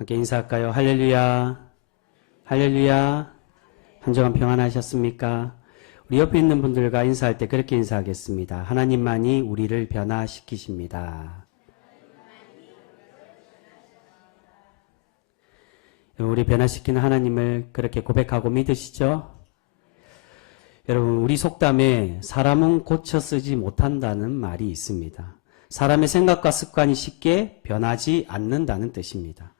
함께 인사할까요? 할렐루야, 할렐루야. 한 주간 평안하셨습니까? 우리 옆에 있는 분들과 인사할 때 그렇게 인사하겠습니다. 하나님만이 우리를 변화시키십니다. 우리 변화시키는 하나님을 그렇게 고백하고 믿으시죠? 여러분, 우리 속담에 사람은 고쳐 쓰지 못한다는 말이 있습니다. 사람의 생각과 습관이 쉽게 변하지 않는다는 뜻입니다.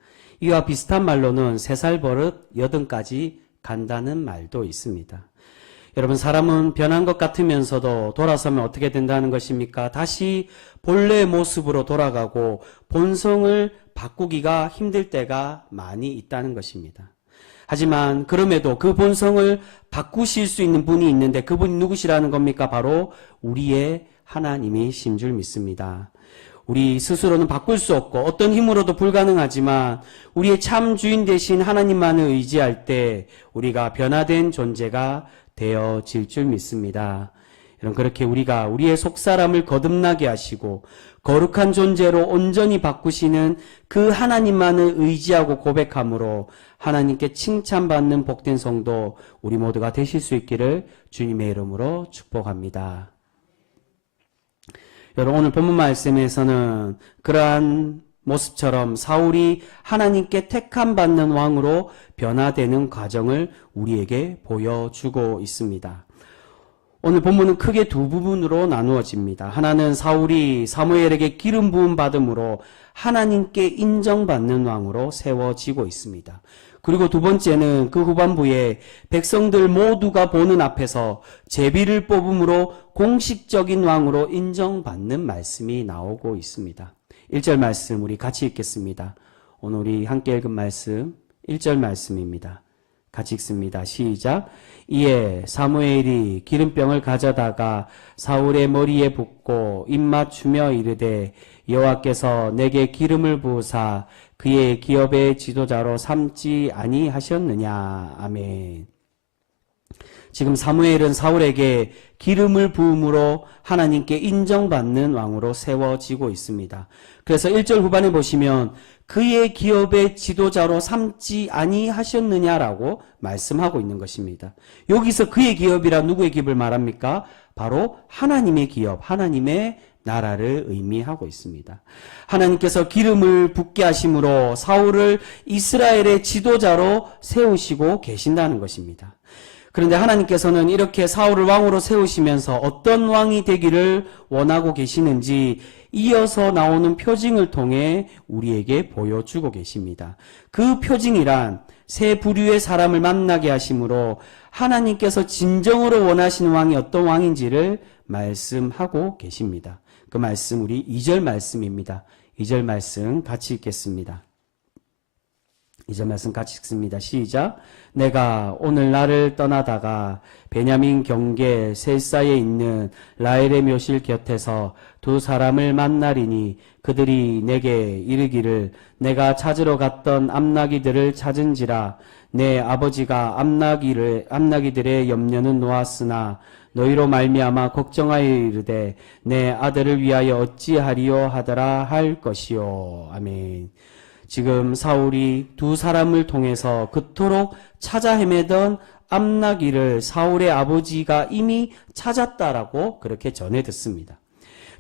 이와 비슷한 말로는 3살 버릇 80까지 간다는 말도 있습니다. 여러분, 사람은 변한 것 같으면서도 돌아서면 어떻게 된다는 것입니까? 다시 본래의 모습으로 돌아가고 본성을 바꾸기가 힘들 때가 많이 있다는 것입니다. 하지만 그럼에도 그 본성을 바꾸실 수 있는 분이 있는데 그분이 누구시라는 겁니까? 바로 우리의 하나님이신 줄 믿습니다. 우리 스스로는 바꿀 수 없고 어떤 힘으로도 불가능하지만 우리의 참 주인 되신 하나님만을 의지할 때 우리가 변화된 존재가 되어질 줄 믿습니다. 여러분, 그렇게 우리가 우리의 속사람을 거듭나게 하시고 거룩한 존재로 온전히 바꾸시는 그 하나님만을 의지하고 고백함으로 하나님께 칭찬받는 복된 성도 우리 모두가 되실 수 있기를 주님의 이름으로 축복합니다. 여러분, 오늘 본문 말씀에서는 그러한 모습처럼 사울이 하나님께 택함받는 왕으로 변화되는 과정을 우리에게 보여주고 있습니다. 오늘 본문은 크게 두 부분으로 나누어집니다. 하나는 사울이 사무엘에게 기름 부음 받음으로 하나님께 인정받는 왕으로 세워지고 있습니다. 그리고 두 번째는 그 후반부에 백성들 모두가 보는 앞에서 제비를 뽑음으로 공식적인 왕으로 인정받는 말씀이 나오고 있습니다. 1절 말씀 우리 같이 읽겠습니다. 오늘 우리 함께 읽은 말씀 1절 말씀입니다. 같이 읽습니다. 시작. 이에 사무엘이 기름병을 가져다가 사울의 머리에 붓고 입맞추며 이르되 여호와께서 내게 기름을 부으사 그의 기업의 지도자로 삼지 아니하셨느냐. 아멘. 지금 사무엘은 사울에게 기름을 부음으로 하나님께 인정받는 왕으로 세워지고 있습니다. 그래서 1절 후반에 보시면 그의 기업의 지도자로 삼지 아니하셨느냐라고 말씀하고 있는 것입니다. 여기서 그의 기업이라 누구의 기업을 말합니까? 바로 하나님의 기업, 하나님의 나라를 의미하고 있습니다. 하나님께서 기름을 붓게 하심으로 사울을 이스라엘의 지도자로 세우시고 계신다는 것입니다. 그런데 하나님께서는 이렇게 사울을 왕으로 세우시면서 어떤 왕이 되기를 원하고 계시는지 이어서 나오는 표징을 통해 우리에게 보여주고 계십니다. 그 표징이란 세 부류의 사람을 만나게 하심으로 하나님께서 진정으로 원하시는 왕이 어떤 왕인지를 말씀하고 계십니다. 그 말씀 우리 2절 말씀입니다. 2절 말씀 같이 읽겠습니다. 2절 말씀 같이 읽습니다. 시작. 내가 오늘 나를 떠나다가 베냐민 경계 셀사에 있는 라헬의 묘실 곁에서 두 사람을 만나리니 그들이 내게 이르기를 내가 찾으러 갔던 암나기들을 찾은지라 내 아버지가 암나기들의 염려는 놓았으나 너희로 말미암아 걱정하여 이르되 내 아들을 위하여 어찌하리요 하더라 할 것이요. 아멘. 지금 사울이 두 사람을 통해서 그토록 찾아 헤매던 암나기를 사울의 아버지가 이미 찾았다라고 그렇게 전해 듣습니다.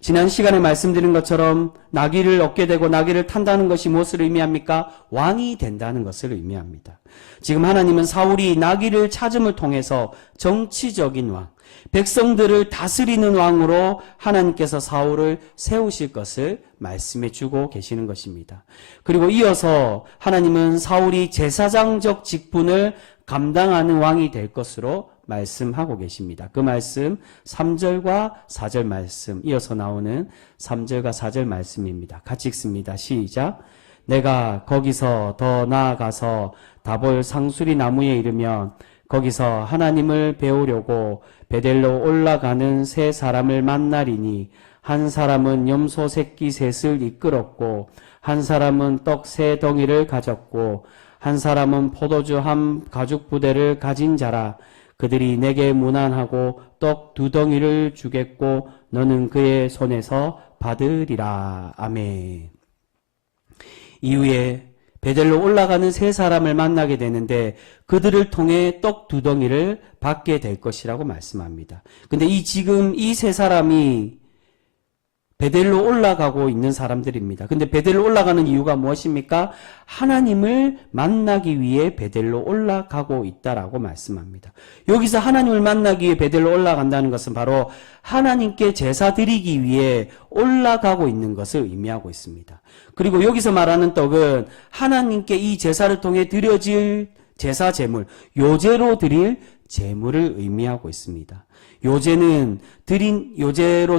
지난 시간에 말씀드린 것처럼 나귀를 얻게 되고 나귀를 탄다는 것이 무엇을 의미합니까? 왕이 된다는 것을 의미합니다. 지금 하나님은 사울이 나귀를 찾음을 통해서 정치적인 왕, 백성들을 다스리는 왕으로 하나님께서 사울을 세우실 것을 말씀해 주고 계시는 것입니다. 그리고 이어서 하나님은 사울이 제사장적 직분을 감당하는 왕이 될 것으로 말씀하고 계십니다. 그 말씀 3절과 4절 말씀 이어서 나오는 3절과 4절 말씀입니다. 같이 읽습니다. 시작. 내가 거기서 더 나아가서 다볼 상수리 나무에 이르면 거기서 하나님을 배우려고 베델로 올라가는 세 사람을 만나리니 한 사람은 염소 새끼 셋을 이끌었고 한 사람은 떡 세 덩이를 가졌고 한 사람은 포도주 한 가죽 부대를 가진 자라. 그들이 내게 문안하고 떡 2덩이를 주겠고 너는 그의 손에서 받으리라. 아멘. 이후에 베델로 올라가는 세 사람을 만나게 되는데 그들을 통해 떡 2덩이를 받게 될 것이라고 말씀합니다. 근데 지금 이 세 사람이 베델로 올라가고 있는 사람들입니다. 근데 베델로 올라가는 이유가 무엇입니까? 하나님을 만나기 위해 베델로 올라가고 있다라고 말씀합니다. 여기서 하나님을 만나기 위해 베델로 올라간다는 것은 바로 하나님께 제사 드리기 위해 올라가고 있는 것을 의미하고 있습니다. 그리고 여기서 말하는 떡은 하나님께 이 제사를 통해 드려질 제사 제물, 요제로 드릴 제물을 의미하고 있습니다. 요제로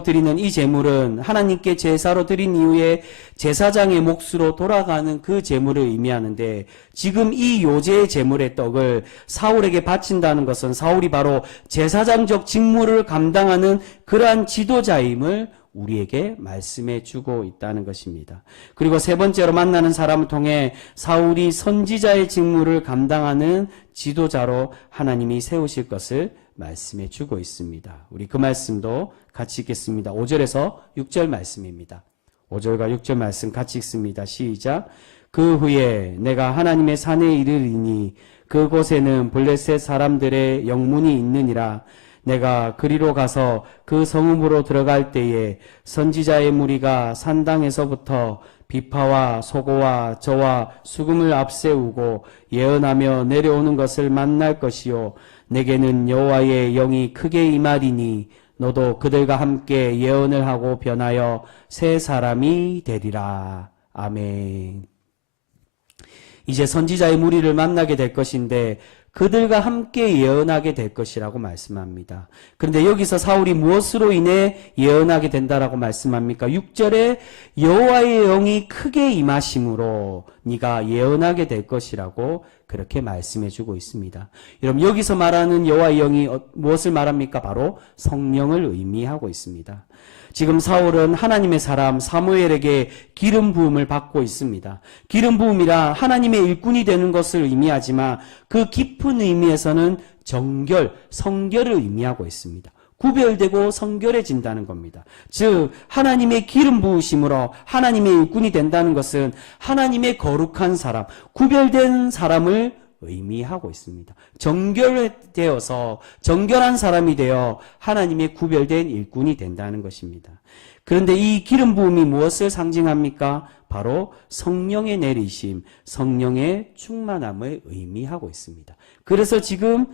드리는 이 제물은 하나님께 제사로 드린 이후에 제사장의 몫으로 돌아가는 그 제물을 의미하는데, 지금 이 요제의 제물의 떡을 사울에게 바친다는 것은 사울이 바로 제사장적 직무를 감당하는 그러한 지도자임을 우리에게 말씀해 주고 있다는 것입니다. 그리고 세 번째로 만나는 사람을 통해 사울이 선지자의 직무를 감당하는 지도자로 하나님이 세우실 것을 말씀해 주고 있습니다. 우리 그 말씀도 같이 읽겠습니다. 5절에서 6절 말씀입니다. 5절과 6절 말씀 같이 읽습니다. 시작. 그 후에 내가 하나님의 산에 이르리니 그곳에는 블레셋 사람들의 영문이 있느니라. 내가 그리로 가서 그 성읍으로 들어갈 때에 선지자의 무리가 산당에서부터 비파와 소고와 저와 수금을 앞세우고 예언하며 내려오는 것을 만날 것이요 내게는 여호와의 영이 크게 임하리니 너도 그들과 함께 예언을 하고 변하여 새 사람이 되리라. 아멘. 이제 선지자의 무리를 만나게 될 것인데 그들과 함께 예언하게 될 것이라고 말씀합니다. 그런데 여기서 사울이 무엇으로 인해 예언하게 된다라고 말씀합니까? 6절에 여호와의 영이 크게 임하심으로 네가 예언하게 될 것이라고 그렇게 말씀해 주고 있습니다. 여러분, 여기서 말하는 여호와의 영이 무엇을 말합니까? 바로 성령을 의미하고 있습니다. 지금 사울은 하나님의 사람 사무엘에게 기름 부음을 받고 있습니다. 기름 부음이라 하나님의 일꾼이 되는 것을 의미하지만 그 깊은 의미에서는 정결, 성결을 의미하고 있습니다. 구별되고 성결해진다는 겁니다. 즉 하나님의 기름 부으심으로 하나님의 일꾼이 된다는 것은 하나님의 거룩한 사람, 구별된 사람을 의미하고 있습니다. 정결되어서 정결한 사람이 되어 하나님의 구별된 일꾼이 된다는 것입니다. 그런데 이 기름 부음이 무엇을 상징합니까? 바로 성령의 내리심, 성령의 충만함을 의미하고 있습니다. 그래서 지금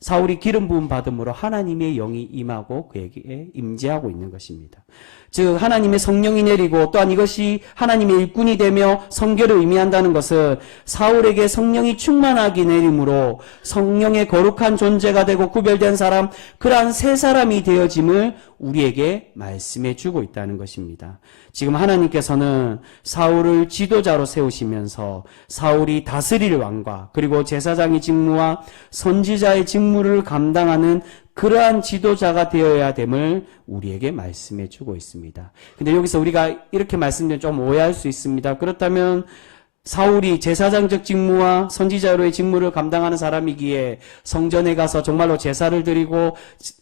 사울이 기름 부음 받음으로 하나님의 영이 임하고 그에게 임재하고 있는 것입니다. 즉 하나님의 성령이 내리고 또한 이것이 하나님의 일꾼이 되며 성결을 의미한다는 것은 사울에게 성령이 충만하게 내림으로 성령의 거룩한 존재가 되고 구별된 사람, 그러한 새 사람이 되어짐을 우리에게 말씀해 주고 있다는 것입니다. 지금 하나님께서는 사울을 지도자로 세우시면서 사울이 다스릴 왕과 그리고 제사장의 직무와 선지자의 직무를 감당하는 그러한 지도자가 되어야 됨을 우리에게 말씀해 주고 있습니다. 근데 여기서 우리가 이렇게 말씀드리면 좀 오해할 수 있습니다. 그렇다면 사울이 제사장적 직무와 선지자로의 직무를 감당하는 사람이기에 성전에 가서 정말로 제사를 드리고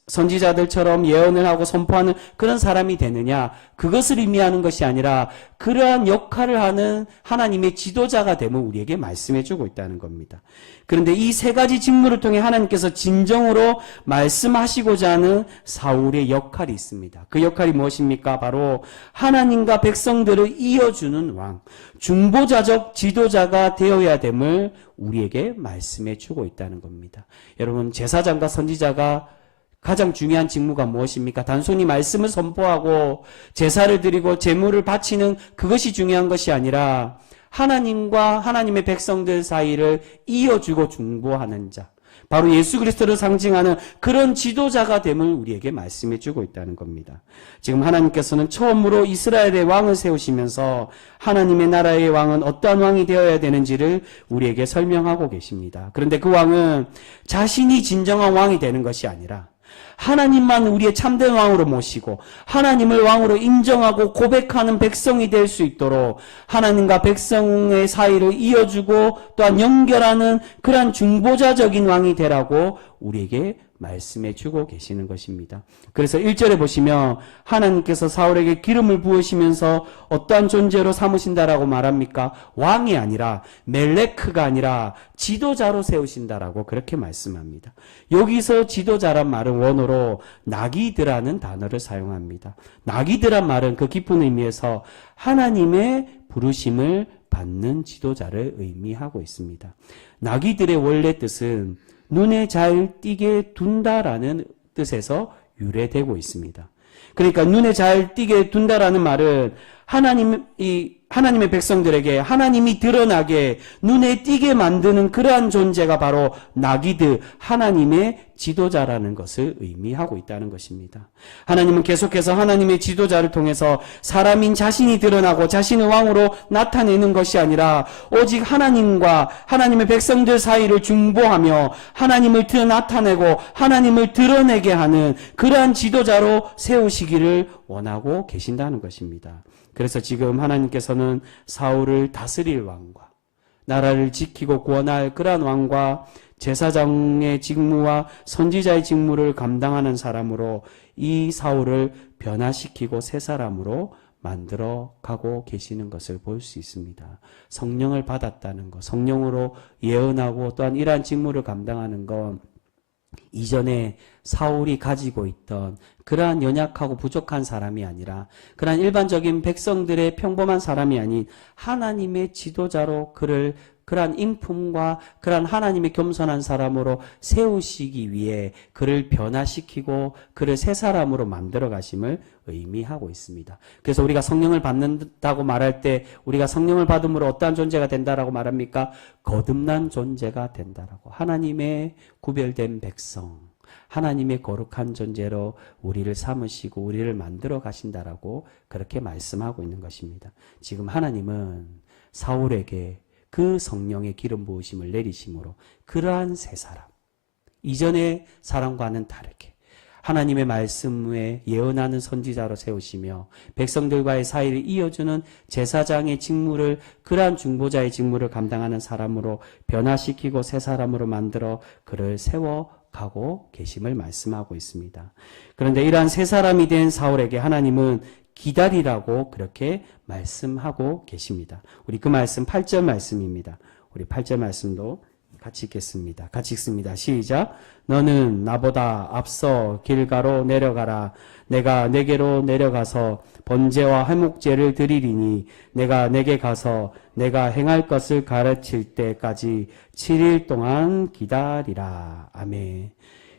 선지자들처럼 예언을 하고 선포하는 그런 사람이 되느냐? 그것을 의미하는 것이 아니라 그러한 역할을 하는 하나님의 지도자가 됨을 우리에게 말씀해 주고 있다는 겁니다. 그런데 이 세 가지 직무를 통해 하나님께서 진정으로 말씀하시고자 하는 사울의 역할이 있습니다. 그 역할이 무엇입니까? 바로 하나님과 백성들을 이어주는 왕, 중보자적 지도자가 되어야 됨을 우리에게 말씀해 주고 있다는 겁니다. 여러분, 제사장과 선지자가 가장 중요한 직무가 무엇입니까? 단순히 말씀을 선포하고 제사를 드리고 제물을 바치는 그것이 중요한 것이 아니라 하나님과 하나님의 백성들 사이를 이어주고 중보하는 자, 바로 예수 그리스도를 상징하는 그런 지도자가 됨을 우리에게 말씀해 주고 있다는 겁니다. 지금 하나님께서는 처음으로 이스라엘의 왕을 세우시면서 하나님의 나라의 왕은 어떠한 왕이 되어야 되는지를 우리에게 설명하고 계십니다. 그런데 그 왕은 자신이 진정한 왕이 되는 것이 아니라 하나님만 우리의 참된 왕으로 모시고 하나님을 왕으로 인정하고 고백하는 백성이 될 수 있도록 하나님과 백성의 사이를 이어주고 또한 연결하는 그러한 중보자적인 왕이 되라고 우리에게 말씀해 주고 계시는 것입니다. 그래서 1절에 보시면 하나님께서 사울에게 기름을 부으시면서 어떠한 존재로 삼으신다라고 말합니까? 왕이 아니라 멜레크가 아니라 지도자로 세우신다라고 그렇게 말씀합니다. 여기서 지도자란 말은 원어로 나기드라는 단어를 사용합니다. 나기드란 말은 그 깊은 의미에서 하나님의 부르심을 받는 지도자를 의미하고 있습니다. 나기들의 원래 뜻은 눈에 잘 띄게 둔다라는 뜻에서 유래되고 있습니다. 그러니까 눈에 잘 띄게 둔다라는 말은 하나님의 백성들에게 하나님이 드러나게 눈에 띄게 만드는 그러한 존재가 바로 나기드, 하나님의 지도자라는 것을 의미하고 있다는 것입니다. 하나님은 계속해서 하나님의 지도자를 통해서 사람인 자신이 드러나고 자신의 왕으로 나타내는 것이 아니라 오직 하나님과 하나님의 백성들 사이를 중보하며 하나님을 나타내고 하나님을 드러내게 하는 그러한 지도자로 세우시기를 원하고 계신다는 것입니다. 그래서 지금 하나님께서는 사울을 다스릴 왕과 나라를 지키고 구원할 그러한 왕과 제사장의 직무와 선지자의 직무를 감당하는 사람으로 이 사울을 변화시키고 새 사람으로 만들어 가고 계시는 것을 볼 수 있습니다. 성령을 받았다는 것, 성령으로 예언하고 또한 이러한 직무를 감당하는 건 이전에 사울이 가지고 있던 그러한 연약하고 부족한 사람이 아니라 그러한 일반적인 백성들의 평범한 사람이 아닌 하나님의 지도자로 그를 그러한 인품과 그러한 하나님의 겸손한 사람으로 세우시기 위해 그를 변화시키고 그를 새 사람으로 만들어 가심을 의미하고 있습니다. 그래서 우리가 성령을 받는다고 말할 때 우리가 성령을 받음으로 어떠한 존재가 된다라고 말합니까? 거듭난 존재가 된다라고. 하나님의 구별된 백성, 하나님의 거룩한 존재로 우리를 삼으시고 우리를 만들어 가신다라고 그렇게 말씀하고 있는 것입니다. 지금 하나님은 사울에게 그 성령의 기름 부으심을 내리심으로 그러한 새 사람, 이전의 사람과는 다르게 하나님의 말씀에 예언하는 선지자로 세우시며 백성들과의 사이를 이어주는 제사장의 직무를 그러한 중보자의 직무를 감당하는 사람으로 변화시키고 새 사람으로 만들어 그를 세워가고 계심을 말씀하고 있습니다. 그런데 이러한 새 사람이 된 사울에게 하나님은 기다리라고 그렇게 말씀하고 계십니다. 우리 그 말씀 8절 말씀입니다. 우리 8절 말씀도 같이 읽겠습니다. 같이 읽습니다. 시작. 너는 나보다 앞서 길가로 내려가라. 내가 내게로 내려가서 번제와 화목제를 드리리니 내가 내게 가서 내가 행할 것을 가르칠 때까지 7일 동안 기다리라. 아멘.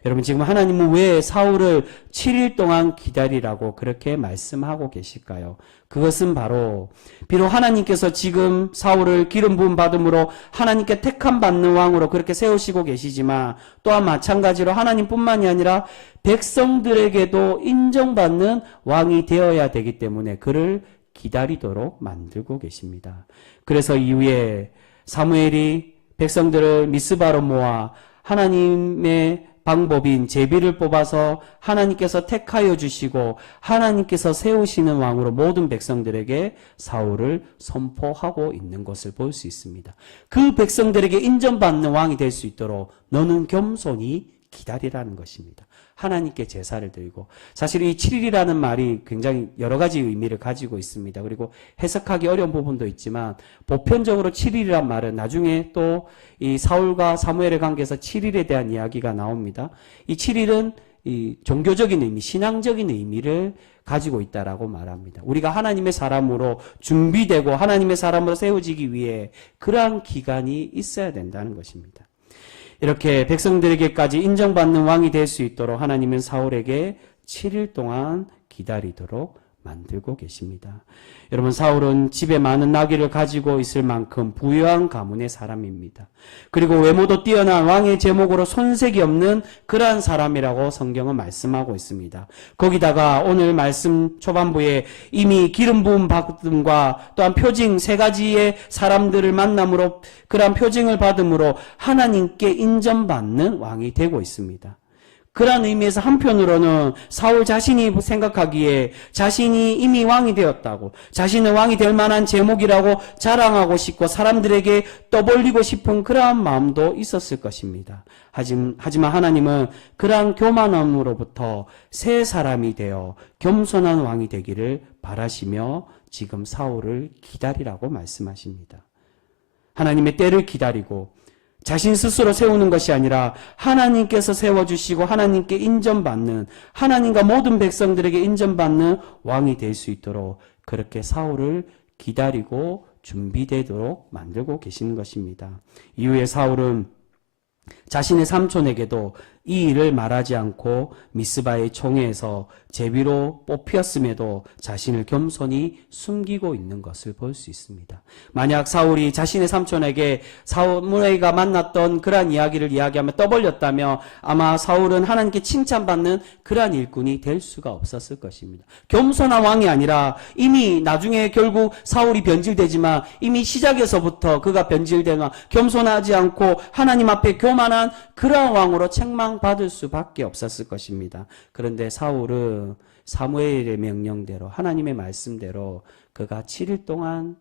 여러분 지금 하나님은 왜 사울을 7일 동안 기다리라고 그렇게 말씀하고 계실까요? 그것은 바로 비록 하나님께서 지금 사울을 기름 부음 받음으로 하나님께 택함 받는 왕으로 그렇게 세우시고 계시지만 또한 마찬가지로 하나님뿐만이 아니라 백성들에게도 인정받는 왕이 되어야 되기 때문에 그를 기다리도록 만들고 계십니다. 그래서 이후에 사무엘이 백성들을 미스바로 모아 하나님의 방법인 제비를 뽑아서 하나님께서 택하여 주시고 하나님께서 세우시는 왕으로 모든 백성들에게 사울을 선포하고 있는 것을 볼 수 있습니다. 그 백성들에게 인정받는 왕이 될 수 있도록 너는 겸손히 기다리라는 것입니다. 하나님께 제사를 드리고 사실 이 7일이라는 말이 굉장히 여러 가지 의미를 가지고 있습니다. 그리고 해석하기 어려운 부분도 있지만 보편적으로 7일이란 말은 나중에 또 이 사울과 사무엘의 관계에서 7일에 대한 이야기가 나옵니다. 이 7일은 이 종교적인 의미, 신앙적인 의미를 가지고 있다라고 말합니다. 우리가 하나님의 사람으로 준비되고 하나님의 사람으로 세워지기 위해 그러한 기간이 있어야 된다는 것입니다. 이렇게 백성들에게까지 인정받는 왕이 될 수 있도록 하나님은 사울에게 7일 동안 기다리도록 만들고 계십니다. 여러분 사울은 집에 많은 나귀를 가지고 있을 만큼 부유한 가문의 사람입니다. 그리고 외모도 뛰어난 왕의 제목으로 손색이 없는 그러한 사람이라고 성경은 말씀하고 있습니다. 거기다가 오늘 말씀 초반부에 이미 기름 부음 받음과 또한 표징 세 가지의 사람들을 만남으로 그러한 표징을 받음으로 하나님께 인정받는 왕이 되고 있습니다. 그런 의미에서 한편으로는 사울 자신이 생각하기에 자신이 이미 왕이 되었다고, 자신은 왕이 될 만한 제목이라고 자랑하고 싶고 사람들에게 떠벌리고 싶은 그러한 마음도 있었을 것입니다. 하지만 하나님은 그러한 교만함으로부터 새 사람이 되어 겸손한 왕이 되기를 바라시며 지금 사울을 기다리라고 말씀하십니다. 하나님의 때를 기다리고 자신 스스로 세우는 것이 아니라 하나님께서 세워주시고 하나님께 인정받는, 하나님과 모든 백성들에게 인정받는 왕이 될 수 있도록 그렇게 사울을 기다리고 준비되도록 만들고 계시는 것입니다. 이후에 사울은 자신의 삼촌에게도 이 일을 말하지 않고 미스바의 총회에서 제비로 뽑혔음에도 자신을 겸손히 숨기고 있는 것을 볼 수 있습니다. 만약 사울이 자신의 삼촌에게 사무엘이가 만났던 그러한 이야기를 이야기하며 떠벌렸다면 아마 사울은 하나님께 칭찬받는 그러한 일꾼이 될 수가 없었을 것입니다. 겸손한 왕이 아니라 이미 나중에 결국 사울이 변질되지만 이미 시작에서부터 그가 변질되나 겸손하지 않고 하나님 앞에 교만한 그러한 왕으로 책망받을 수밖에 없었을 것입니다. 그런데 사울은 사무엘의 명령대로 하나님의 말씀대로 그가 7일 동안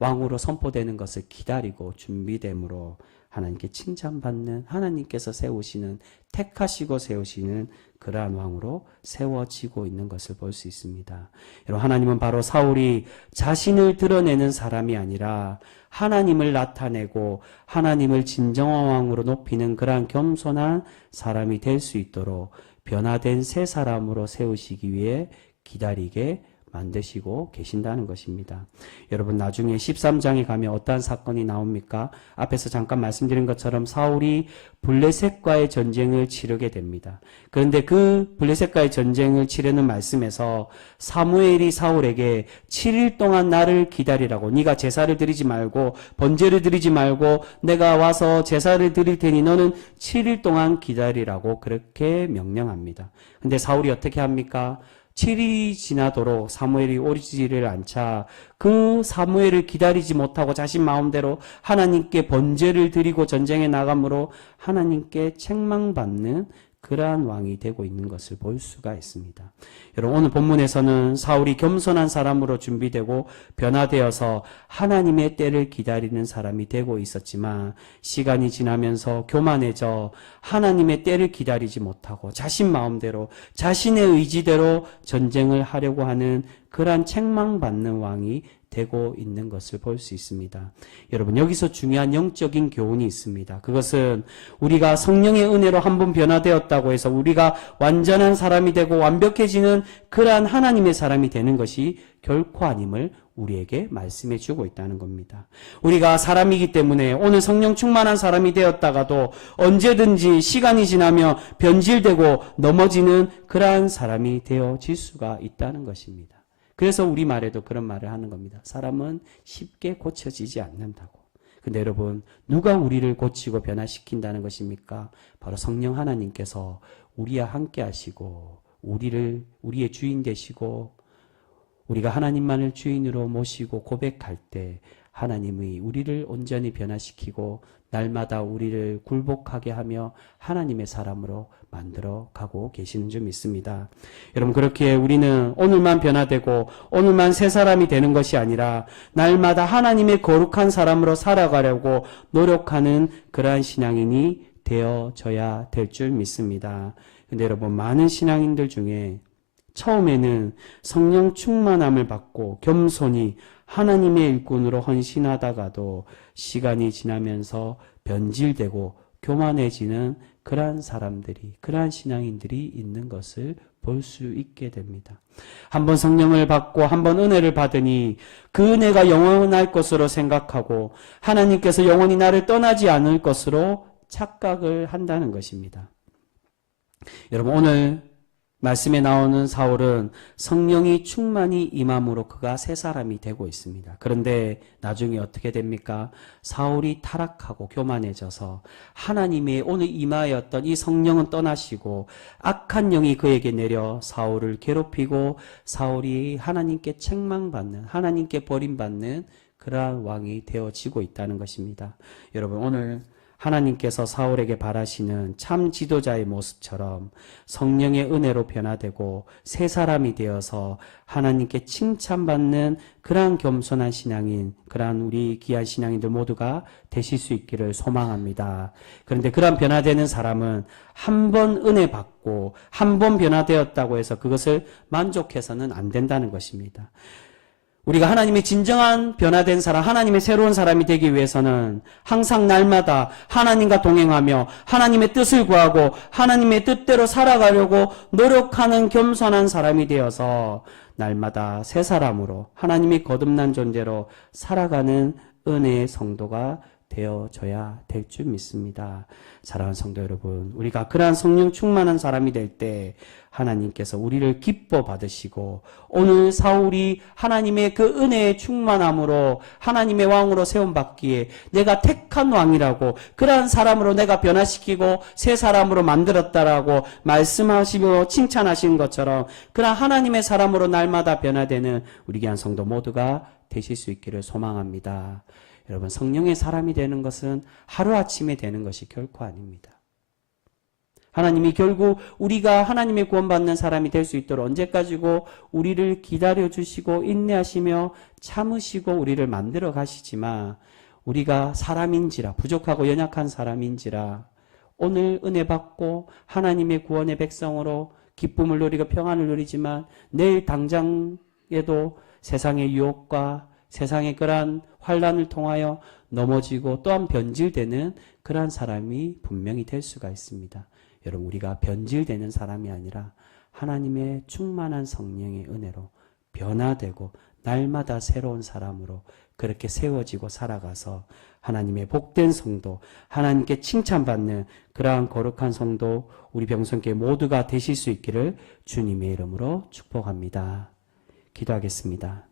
왕으로 선포되는 것을 기다리고 준비됨으로 하나님께 칭찬받는, 하나님께서 세우시는, 택하시고 세우시는 그러한 왕으로 세워지고 있는 것을 볼 수 있습니다. 여러분, 하나님은 바로 사울이 자신을 드러내는 사람이 아니라 하나님을 나타내고 하나님을 진정한 왕으로 높이는 그러한 겸손한 사람이 될 수 있도록 변화된 새 사람으로 세우시기 위해 기다리게 만드시고 계신다는 것입니다. 여러분, 나중에 13장에 가면 어떠한 사건이 나옵니까? 앞에서 잠깐 말씀드린 것처럼 사울이 블레셋과의 전쟁을 치르게 됩니다. 그런데 그 블레셋과의 전쟁을 치르는 말씀에서 사무엘이 사울에게 7일 동안 나를 기다리라고, 네가 제사를 드리지 말고 번제를 드리지 말고 내가 와서 제사를 드릴 테니 너는 7일 동안 기다리라고 그렇게 명령합니다. 근데 사울이 어떻게 합니까? 7일이 지나도록 사무엘이 오지를 않자 그 사무엘을 기다리지 못하고 자신 마음대로 하나님께 번제를 드리고 전쟁에 나감으로 하나님께 책망받는 그러한 왕이 되고 있는 것을 볼 수가 있습니다. 여러분, 오늘 본문에서는 사울이 겸손한 사람으로 준비되고 변화되어서 하나님의 때를 기다리는 사람이 되고 있었지만 시간이 지나면서 교만해져 하나님의 때를 기다리지 못하고 자신 마음대로 자신의 의지대로 전쟁을 하려고 하는 그러한 책망받는 왕이 되고 있는 것을 볼 수 있습니다. 여러분, 여기서 중요한 영적인 교훈이 있습니다. 그것은 우리가 성령의 은혜로 한 번 변화되었다고 해서 우리가 완전한 사람이 되고 완벽해지는 그러한 하나님의 사람이 되는 것이 결코 아님을 우리에게 말씀해 주고 있다는 겁니다. 우리가 사람이기 때문에 오늘 성령 충만한 사람이 되었다가도 언제든지 시간이 지나면 변질되고 넘어지는 그러한 사람이 되어질 수가 있다는 것입니다. 그래서 우리말에도 그런 말을 하는 겁니다. 사람은 쉽게 고쳐지지 않는다고. 근데 여러분, 누가 우리를 고치고 변화시킨다는 것입니까? 바로 성령 하나님께서 우리와 함께 하시고 우리의 주인 되시고 우리가 하나님만을 주인으로 모시고 고백할 때 하나님이 우리를 온전히 변화시키고 날마다 우리를 굴복하게 하며 하나님의 사람으로 만들어 가고 계시는 줄 믿습니다. 여러분, 그렇게 우리는 오늘만 변화되고 오늘만 새 사람이 되는 것이 아니라 날마다 하나님의 거룩한 사람으로 살아가려고 노력하는 그러한 신앙인이 되어져야 될 줄 믿습니다. 근데 여러분, 많은 신앙인들 중에 처음에는 성령 충만함을 받고 겸손히 하나님의 일꾼으로 헌신하다가도 시간이 지나면서 변질되고 교만해지는 그러한 사람들이, 그러한 신앙인들이 있는 것을 볼 수 있게 됩니다. 한번 성령을 받고 한번 은혜를 받으니 그 은혜가 영원할 것으로 생각하고 하나님께서 영원히 나를 떠나지 않을 것으로 착각을 한다는 것입니다. 여러분, 오늘 말씀에 나오는 사울은 성령이 충만히 임함으로 그가 새 사람이 되고 있습니다. 그런데 나중에 어떻게 됩니까? 사울이 타락하고 교만해져서 하나님의 오늘 임하였던 이 성령은 떠나시고 악한 영이 그에게 내려 사울을 괴롭히고 사울이 하나님께 책망받는, 하나님께 버림받는 그러한 왕이 되어지고 있다는 것입니다. 여러분, 오늘 하나님께서 사울에게 바라시는 참 지도자의 모습처럼 성령의 은혜로 변화되고 새 사람이 되어서 하나님께 칭찬받는 그러한 겸손한 신앙인, 그러한 우리 귀한 신앙인들 모두가 되실 수 있기를 소망합니다. 그런데 그러한 변화되는 사람은 한 번 은혜 받고 한 번 변화되었다고 해서 그것을 만족해서는 안 된다는 것입니다. 우리가 하나님의 진정한 변화된 사람, 하나님의 새로운 사람이 되기 위해서는 항상 날마다 하나님과 동행하며 하나님의 뜻을 구하고 하나님의 뜻대로 살아가려고 노력하는 겸손한 사람이 되어서 날마다 새 사람으로 하나님이 거듭난 존재로 살아가는 은혜의 성도가 되어져야 될 줄 믿습니다. 사랑하는 성도 여러분, 우리가 그러한 성령 충만한 사람이 될 때 하나님께서 우리를 기뻐 받으시고 오늘 사울이 하나님의 그 은혜의 충만함으로 하나님의 왕으로 세움받기에 내가 택한 왕이라고 그러한 사람으로 내가 변화시키고 새 사람으로 만들었다라고 말씀하시고 칭찬하신 것처럼 그러한 하나님의 사람으로 날마다 변화되는 우리 귀한 성도 모두가 되실 수 있기를 소망합니다. 여러분, 성령의 사람이 되는 것은 하루아침에 되는 것이 결코 아닙니다. 하나님이 결국 우리가 하나님의 구원받는 사람이 될 수 있도록 언제까지고 우리를 기다려주시고 인내하시며 참으시고 우리를 만들어 가시지만 우리가 사람인지라 부족하고 연약한 사람인지라 오늘 은혜 받고 하나님의 구원의 백성으로 기쁨을 누리고 평안을 누리지만 내일 당장에도 세상의 유혹과 세상의 그러한 환란을 통하여 넘어지고 또한 변질되는 그러한 사람이 분명히 될 수가 있습니다. 여러분, 우리가 변질되는 사람이 아니라 하나님의 충만한 성령의 은혜로 변화되고 날마다 새로운 사람으로 그렇게 세워지고 살아가서 하나님의 복된 성도, 하나님께 칭찬받는 그러한 거룩한 성도 우리 병성교회 모두가 되실 수 있기를 주님의 이름으로 축복합니다. 기도하겠습니다.